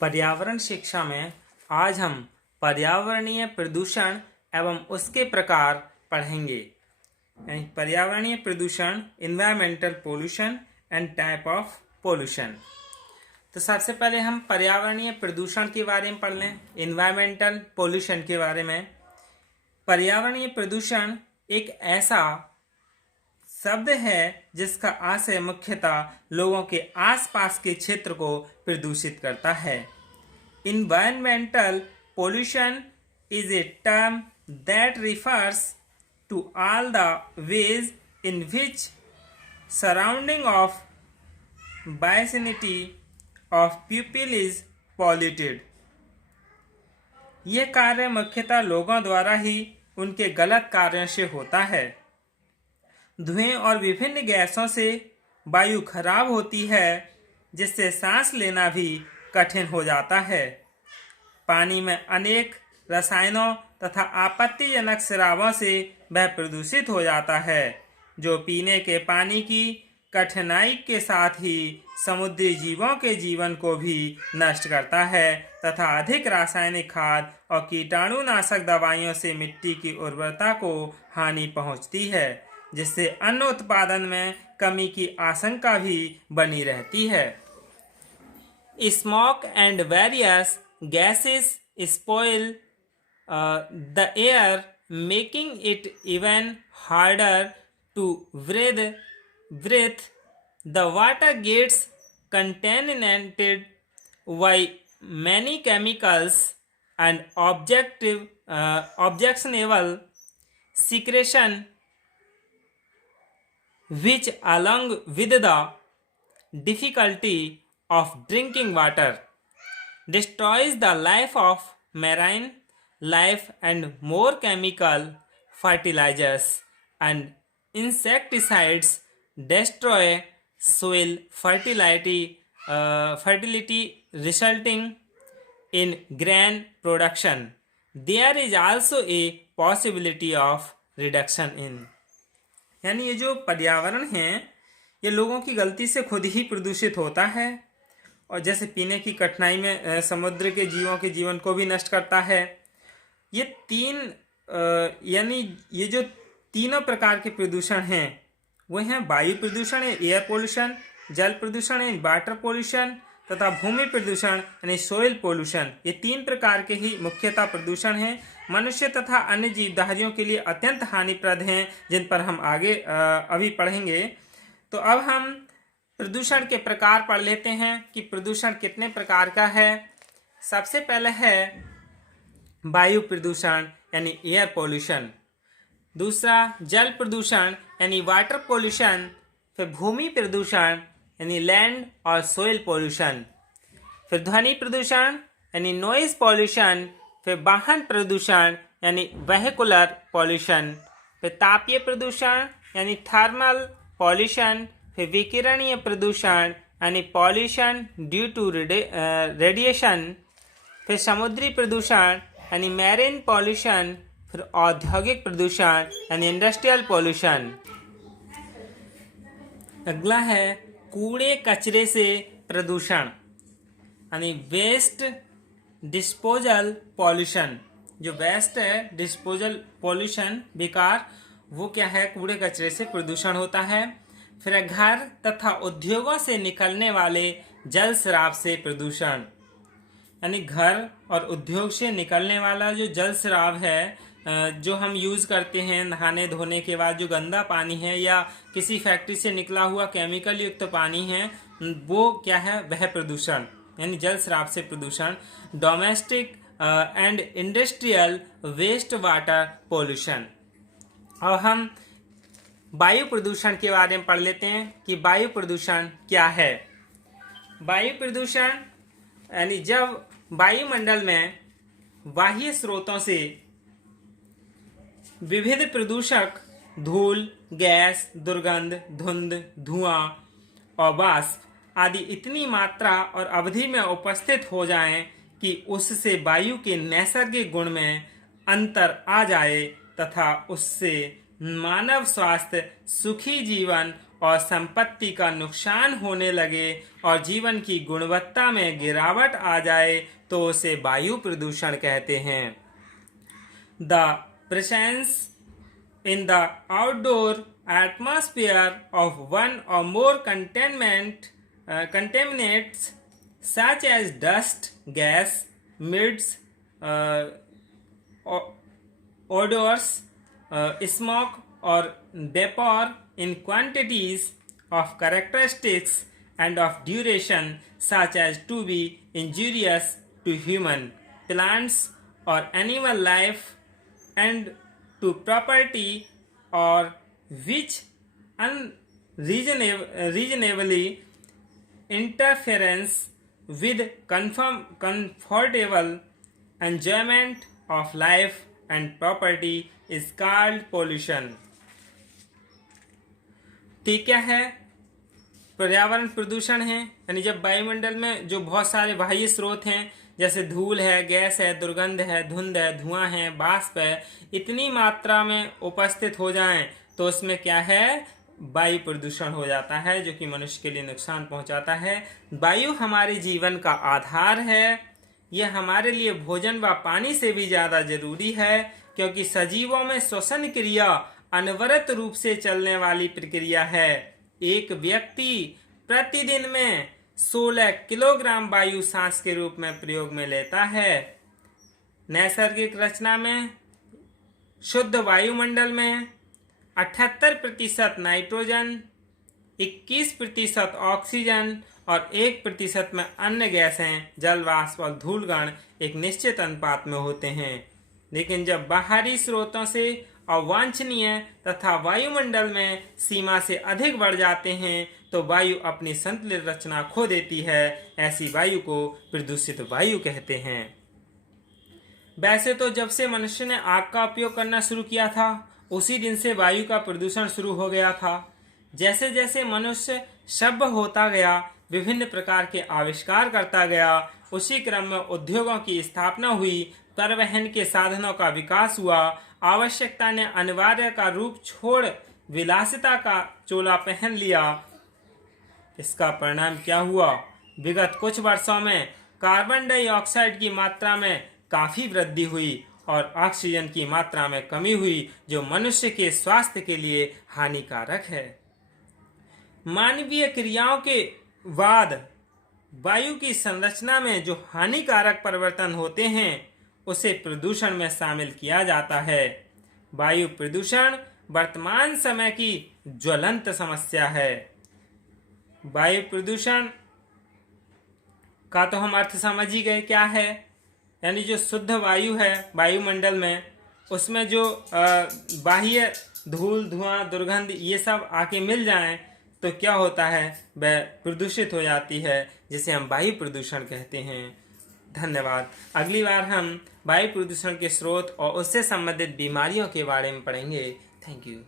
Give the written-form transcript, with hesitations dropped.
पर्यावरण शिक्षा में आज हम पर्यावरणीय प्रदूषण एवं उसके प्रकार पढ़ेंगे। यानी पर्यावरणीय प्रदूषण, environmental pollution and type of pollution. तो सबसे पहले हम पर्यावरणीय प्रदूषण के बारे में पढ़ लें, इन्वायरमेंटल पोल्यूशन के बारे में। पर्यावरणीय प्रदूषण एक ऐसा शब्द है जिसका आशय मुख्यतः लोगों के आसपास के क्षेत्र को प्रदूषित करता है। Environmental pollution is a term that refers to all the ways in which surrounding of vicinity of people is polluted. यह कार्य मुख्यतः लोगों द्वारा ही उनके गलत कार्यों से होता है। धुएं और विभिन्न गैसों से वायु खराब होती है, जिससे सांस लेना भी कठिन हो जाता है। पानी में अनेक रसायनों तथा आपत्तिजनक शराबों से वह प्रदूषित हो जाता है, जो पीने के पानी की कठिनाई के साथ ही समुद्री जीवों के जीवन को भी नष्ट करता है तथा अधिक रासायनिक खाद और कीटाणुनाशक दवाइयों से मिट्टी की उर्वरता को हानि पहुंचती है, जिससे अन्न उत्पादन में कमी की आशंका भी बनी रहती है। Smoke and various gases spoil the air, making it even harder to breathe. The water gets contaminated by many chemicals and objectionable secretion, which along with the difficulty of drinking water destroys the life of marine life, and more chemical fertilizers and insecticides destroy soil fertility, resulting in grain production. There is also a possibility of reduction in। यानी ये जो पर्यावरण है ये लोगों की गलती से खुद ही प्रदूषित होता है, और जैसे पीने की कठिनाई में समुद्र के जीवों के जीवन को भी नष्ट करता है। ये ये जो तीनों प्रकार के प्रदूषण हैं वो हैं वायु प्रदूषण है एयर पोल्यूशन, जल प्रदूषण है वाटर पोल्यूशन, तथा भूमि प्रदूषण यानी सोइल पोल्यूशन। ये तीन प्रकार के ही मुख्यतः प्रदूषण हैं। मनुष्य तथा अन्य जीवधारियों के लिए अत्यंत हानिप्रद हैं, जिन पर हम आगे अभी पढ़ेंगे। तो अब हम प्रदूषण के प्रकार पढ़ लेते हैं कि प्रदूषण कितने प्रकार का है। सबसे पहले है वायु प्रदूषण यानी एयर पोल्यूशन, दूसरा जल प्रदूषण यानी वाटर पोल्यूशन, फिर भूमि प्रदूषण यानी लैंड और सोइल पोल्यूशन, फिर ध्वनि प्रदूषण यानी नॉइज पोल्यूशन, फिर वाहन प्रदूषण यानी वेहिकुलर पोल्यूशन, फिर तापीय प्रदूषण यानी थर्मल पोल्यूशन, फिर विकिरणीय प्रदूषण यानी पॉल्यूशन ड्यू टू रेडिएशन, फिर समुद्री प्रदूषण यानी मैरीन पॉल्यूशन, फिर औद्योगिक प्रदूषण यानी इंडस्ट्रियल पॉल्यूशन। अगला है कूड़े कचरे से प्रदूषण यानी वेस्ट डिस्पोजल पॉल्यूशन। जो वेस्ट है डिस्पोजल पॉल्यूशन बेकार, वो क्या है कूड़े कचरे से प्रदूषण होता है। फिर घर तथा उद्योगों से निकलने वाले जल शराब से प्रदूषण यानी घर और उद्योग से निकलने वाला जो जल शराब है, जो हम यूज़ करते हैं नहाने धोने के बाद, जो गंदा पानी है या किसी फैक्ट्री से निकला हुआ केमिकल युक्त पानी है, वो क्या है वह प्रदूषण यानी जल शराब से प्रदूषण। Domestic and industrial waste water pollution. अब हम वायु प्रदूषण के बारे में पढ़ लेते हैं कि वायु प्रदूषण क्या है। वायु प्रदूषण यानी जब वायुमंडल में बाह्य स्रोतों से विविध प्रदूषक धूल, गैस, दुर्गंध, धुंध, धुआं और वाष्प आदि इतनी मात्रा और अवधि में उपस्थित हो जाएं कि उससे वायु के नैसर्गिक गुण में अंतर आ जाए तथा उससे मानव स्वास्थ्य, सुखी जीवन और संपत्ति का नुकसान होने लगे और जीवन की गुणवत्ता में गिरावट आ जाए तो उसे वायु प्रदूषण कहते हैं। The presence in the outdoor atmosphere of one or more contaminants such as dust, gas, mids, odors, smoke or vapor in quantities of characteristics and of duration such as to be injurious to human, plants or animal life and to property or which unreasonably interference with comfortable enjoyment of life and property is called pollution। तो क्या है? पर्यावरण प्रदूषण है, यानी जब वायुमंडल में जो बहुत सारे बाह्य स्रोत हैं जैसे धूल है, गैस है, दुर्गंध है, धुंध है, धुआं है, वाष्प है, इतनी मात्रा में उपस्थित हो जाएं तो उसमें क्या है? वायु प्रदूषण हो जाता है, जो कि मनुष्य के लिए नुकसान पहुंचाता है। वायु हमारे जीवन का आधार है। यह हमारे लिए भोजन व पानी से भी ज्यादा जरूरी है, क्योंकि सजीवों में श्वसन क्रिया अनवरत रूप से चलने वाली प्रक्रिया है। एक व्यक्ति प्रतिदिन में 16 किलोग्राम वायु सांस के रूप में प्रयोग में लेता है। नैसर्गिक रचना में शुद्ध वायुमंडल में 78% नाइट्रोजन, 21% ऑक्सीजन और 1% में अन्य गैसें, जल वाष्प और धूलकण एक निश्चित अनुपात में होते हैं। लेकिन जब बाहरी स्रोतों से अवांछनीय तथा वायुमंडल में सीमा से अधिक बढ़ जाते हैं तो वायु अपनी संतुलित रचना खो देती है। ऐसी वायु को प्रदूषित वायु कहते हैं। वैसे तो जब से मनुष्य ने आग का उपयोग करना शुरू किया था उसी दिन से वायु का प्रदूषण शुरू हो गया था। जैसे जैसे मनुष्य सभ्य होता गया, विभिन्न प्रकार के आविष्कार करता गया, उसी क्रम में उद्योगों की स्थापना हुई, परिवहन के साधनों का विकास हुआ, आवश्यकता ने अनिवार्य का रूप छोड़ विलासिता का चोला पहन लिया। इसका परिणाम क्या हुआ? विगत कुछ वर्षों में कार्बन डाइऑक्साइड की मात्रा में काफी वृद्धि हुई और ऑक्सीजन की मात्रा में कमी हुई, जो मनुष्य के स्वास्थ्य के लिए हानिकारक है। मानवीय क्रियाओं के बाद वायु की संरचना में जो हानिकारक परिवर्तन होते हैं उसे प्रदूषण में शामिल किया जाता है। वायु प्रदूषण वर्तमान समय की ज्वलंत समस्या है। वायु प्रदूषण का तो हम अर्थ समझ ही गए क्या है, यानी जो शुद्ध वायु है वायुमंडल में, उसमें जो बाह्य धूल, धुआं, दुर्गंध ये सब आके मिल जाएं तो क्या होता है? वह प्रदूषित हो जाती है, जिसे हम वायु प्रदूषण कहते हैं। धन्यवाद। अगली बार हम वायु प्रदूषण के स्रोत और उससे संबंधित बीमारियों के बारे में पढ़ेंगे। Thank you.